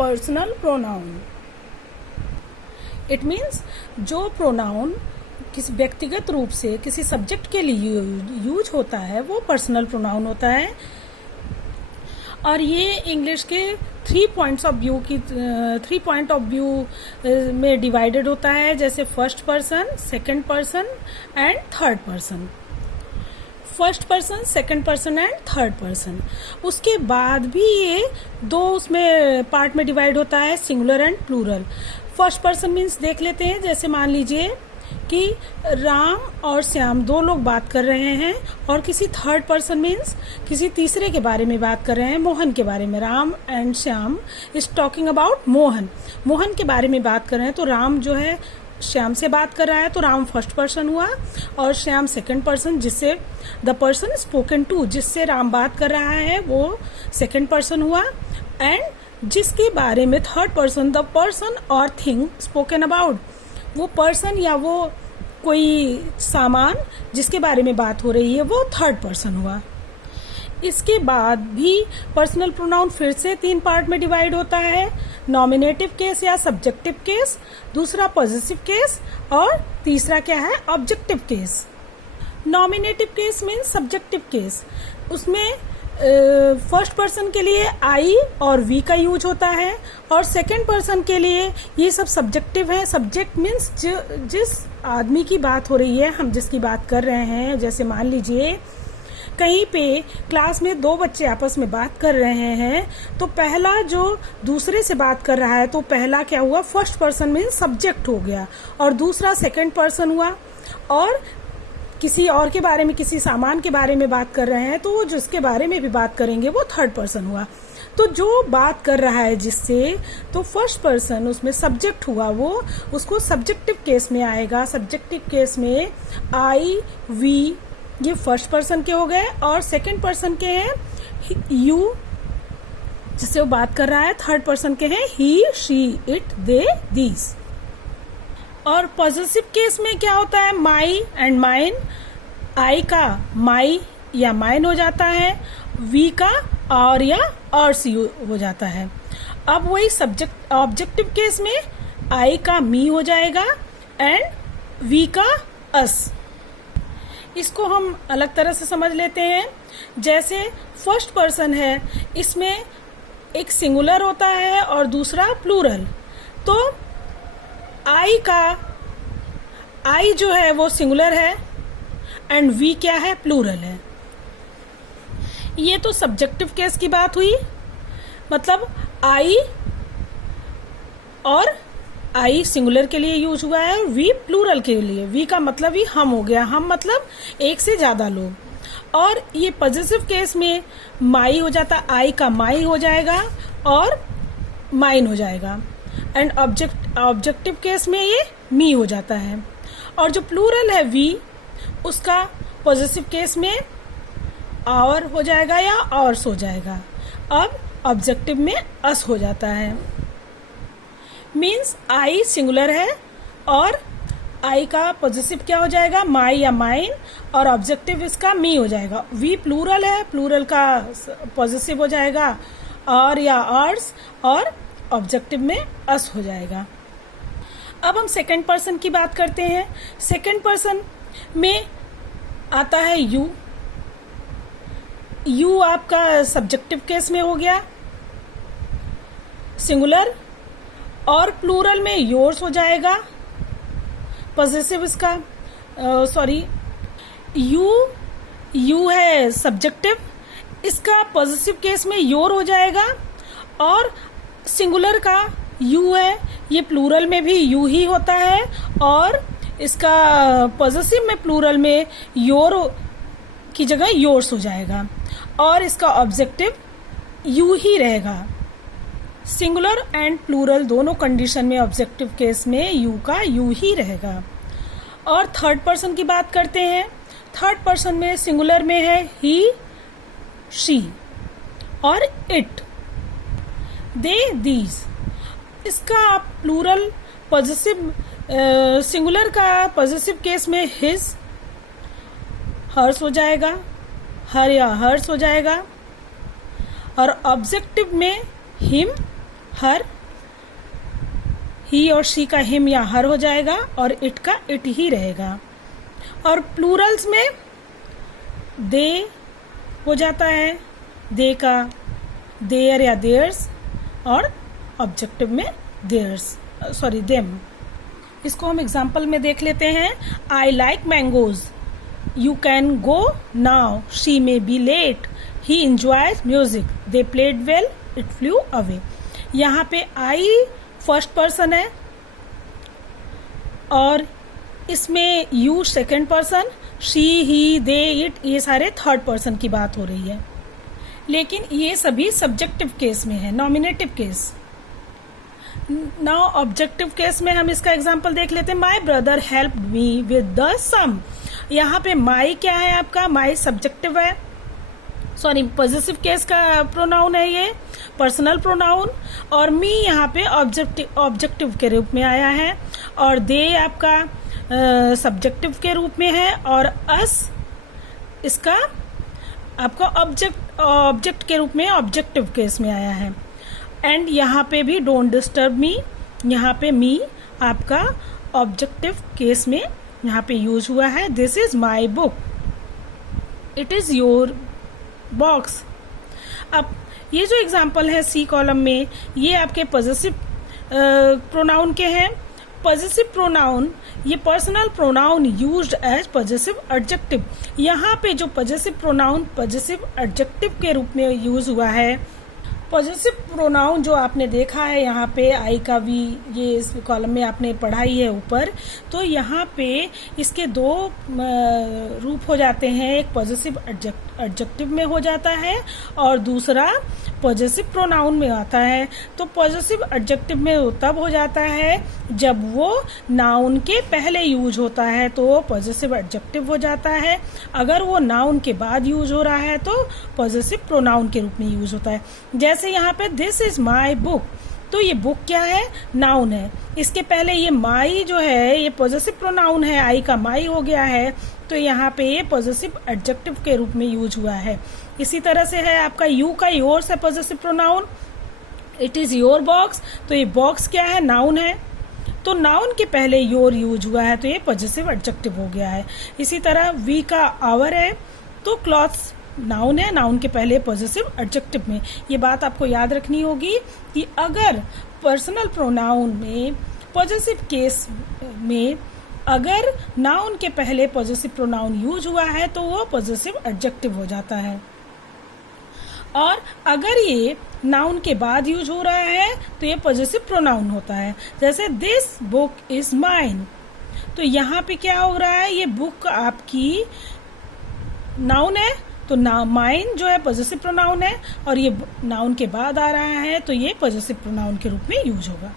Personal pronoun. It means जो pronoun किसी व्यक्तिगत रूप से किसी सब्जेक्ट के लिए यूज होता है वो पर्सनल प्रोनाउन होता है। और ये इंग्लिश के 3 पॉइंट ऑफ व्यू में डिवाइडेड होता है, जैसे first person, second person and third person. First person, second person and third person. उसके बाद भी ये 2 उसमें पार्ट में डिवाइड होता है, singular and plural. First person means देख लेते हैं, जैसे मान लीजिए कि राम और श्याम 2 लोग बात कर रहे हैं और किसी थर्ड पर्सन मीन्स किसी तीसरे के बारे में बात कर रहे हैं, मोहन के बारे में। Ram and Shyam is talking about Mohan. Mohan के बारे में बात कर रहे हैं, तो राम जो है श्याम से बात कर रहा है, तो राम फर्स्ट पर्सन हुआ और श्याम सेकंड पर्सन, जिससे द पर्सन स्पोकन टू, जिससे राम बात कर रहा है, वो सेकंड पर्सन हुआ। एंड जिसके बारे में थर्ड पर्सन, द पर्सन और थिंग स्पोकन अबाउट, वो पर्सन या वो कोई सामान जिसके बारे में बात हो रही है, वो थर्ड पर्सन हुआ। इसके बाद भी पर्सनल प्रोनाउन फिर से 3 पार्ट में डिवाइड होता है, नॉमिनेटिव केस या सब्जेक्टिव केस, दूसरा पॉजिटिव केस और तीसरा क्या है, objective case. Nominative case means subjective case. उसमें फर्स्ट पर्सन के लिए आई और वी का यूज होता है और सेकंड पर्सन के लिए ये सब सब्जेक्टिव है। सब्जेक्ट मीन्स जिस आदमी की बात हो रही है, हम जिसकी बात कर रहे हैं, जैसे मान लीजिए कहीं पे क्लास में 2 बच्चे आपस में बात कर रहे हैं, तो पहला जो दूसरे से बात कर रहा है, तो पहला क्या हुआ, फर्स्ट पर्सन मीन्स सब्जेक्ट हो गया और दूसरा सेकंड पर्सन हुआ। और किसी और के बारे में, किसी सामान के बारे में बात कर रहे हैं, तो वो जिसके बारे में भी बात करेंगे वो थर्ड पर्सन हुआ। तो जो बात कर रहा है जिससे, तो फर्स्ट पर्सन उसमें सब्जेक्ट हुआ, वो उसको सब्जेक्टिव केस में आएगा। सब्जेक्टिव केस में आई, वी ये फर्स्ट पर्सन के हो गए और सेकंड पर्सन के हैं यू, जिससे वो बात कर रहा है। थर्ड पर्सन के हैं ही, शी, इट, दे, दीज। और पॉजिटिव केस में क्या होता है, माई एंड माइन। आई का माई या माइन हो जाता है, वी का और या और सी हो जाता है। अब वही सब्जेक्ट ऑब्जेक्टिव केस में आई का मी हो जाएगा एंड वी का अस। इसको हम अलग तरह से समझ लेते हैं। जैसे फर्स्ट पर्सन है, इसमें एक सिंगुलर होता है और दूसरा प्लूरल। तो आई जो है वो सिंगुलर है एंड वी क्या है, प्लूरल है। ये तो सब्जेक्टिव केस की बात हुई, मतलब आई और आई सिंगुलर के लिए यूज हुआ है और वी प्लूरल के लिए। वी का मतलब ही हम हो गया, हम मतलब एक से ज्यादा लोग। और ये पॉजिटिव केस में माई हो जाता, आई का माई हो जाएगा और माइन हो जाएगा। एंड ऑब्जेक्टिव केस में ये मी हो जाता है। और जो प्लूरल है वी, उसका पॉजिटिव केस में और हो जाएगा या और्स हो जाएगा। अब ऑब्जेक्टिव में अस हो जाता है। मीन्स आई सिंगुलर है और आई का पॉजिटिव क्या हो जाएगा, माई या माइन, और ऑब्जेक्टिव इसका मी हो जाएगा। वी प्लूरल है, प्लूरल का पॉजिटिव हो जाएगा और या ऑर्स, और ऑब्जेक्टिव में अस हो जाएगा। अब हम सेकंड पर्सन की बात करते हैं। सेकंड पर्सन में आता है यू। यू आपका सब्जेक्टिव केस में हो गया सिंगुलर, और प्लूरल में योर्स हो जाएगा पॉजिटिव इसका, यू है सब्जेक्टिव, इसका पॉजिटिव केस में योर हो जाएगा। और सिंगुलर का यू है, ये प्लूरल में भी यू ही होता है और इसका पॉजिटिव में प्लूरल में योर की जगह योर्स हो जाएगा और इसका ऑब्जेक्टिव यू ही रहेगा। सिंगुलर एंड प्लूरल दोनों कंडीशन में ऑब्जेक्टिव केस में यू का यू ही रहेगा। और थर्ड पर्सन की बात करते हैं। थर्ड पर्सन में सिंगुलर में है ही, शी और इट, दे, दीज। इसका प्लूरल पॉजिटिव, सिंगुलर का पॉजिटिव केस में हिज, हर्स हो जाएगा, हर या हर्स हो जाएगा। और ऑब्जेक्टिव में हिम, हर, ही और शी का हिम या हर हो जाएगा और इट का इट ही रहेगा। और प्लूरल्स में दे हो जाता है, दे का देयर या देयर्स, और ऑब्जेक्टिव में देयर्स देम। इसको हम एग्जाम्पल में देख लेते हैं। I like mangoes, you can go now, she may be late, he enjoys music, they played well, it flew away. यहाँ पे आई फर्स्ट पर्सन है और इसमें you second person, she he they it ये सारे थर्ड पर्सन की बात हो रही है, लेकिन ये सभी सब्जेक्टिव केस में है, nominative case. Now objective case में हम इसका एग्जांपल देख लेते हैं। My brother help me with the sum. यहाँ पे माई क्या है आपका, माई सब्जेक्टिव है, पॉजिटिव केस का प्रोनाउन है ये, पर्सनल प्रोनाउन, और मी यहाँ पे ऑब्जेक्टिव के रूप में आया है, और दे आपका सब्जेक्टिव के रूप में है, और अस इसका आपका ऑब्जेक्ट के रूप में ऑब्जेक्टिव केस में आया है। एंड यहाँ पे भी डोंट डिस्टर्ब मी, यहाँ पे मी आपका ऑब्जेक्टिव केस में यहाँ पे यूज हुआ है। This is my book, it is your box. अब ये जो एग्जाम्पल है सी कॉलम में, ये आपके पॉजिटिव प्रोनाउन के हैं। पॉजिटिव प्रोनाउन ये personal pronoun used as positive adjective. यहाँ पे जो पॉजिटिव प्रोनाउन पॉजिटिव एडजेक्टिव के रूप में यूज हुआ है, पॉजिटिव प्रोनाउन जो आपने देखा है यहाँ पे आई का भी, ये इस कॉलम में आपने पढ़ाई है ऊपर, तो यहाँ पे इसके दो रूप हो जाते हैं, एक पॉजिटिव एडजेक्टिव में हो जाता है और दूसरा पॉजिटिव प्रोनाउन में आता है। तो पॉजिटिव एडजेक्टिव में तब हो जाता है जब वो नाउन के पहले यूज होता है तो वो पॉजिटिव एडजेक्टिव हो जाता है। अगर वो नाउन के बाद यूज हो रहा है तो पॉजिटिव प्रोनाउन के रूप में यूज होता है। जैसे यहाँ पे दिस इज माई बुक, तो ये बुक क्या है, नाउन है। इसके पहले ये माई जो है ये पॉजिटिव प्रोनाउन है, आई का माई हो गया है, तो यहाँ पे ये पॉजिटिव एडजेक्टिव के रूप में यूज हुआ है। इसी तरह से है आपका यू का योर्स है positive pronoun, it is your box, तो ये बॉक्स क्या है, नाउन है, तो नाउन के पहले योर यूज हुआ है तो ये पॉजिटिव एडजेक्टिव हो गया है। इसी तरह वी का आवर है, तो क्लॉथ्स नाउन है, नाउन के पहले पॉजिटिव एडजेक्टिव में। ये बात आपको याद रखनी होगी कि अगर पर्सनल प्रोनाउन में पॉजिटिव केस में अगर नाउन के पहले पॉजिटिव प्रोनाउन यूज हुआ है तो वो पॉजिटिव एडजेक्टिव हो जाता है, और अगर ये नाउन के बाद यूज हो रहा है तो ये पॉजिटिव प्रोनाउन होता है। जैसे दिस बुक इज माइन, तो यहाँ पे क्या हो रहा है, ये बुक आपकी नाउन है, तो माइन जो है पॉजिटिव प्रोनाउन है और ये नाउन के बाद आ रहा है तो ये पॉजिटिव प्रोनाउन के रूप में यूज होगा।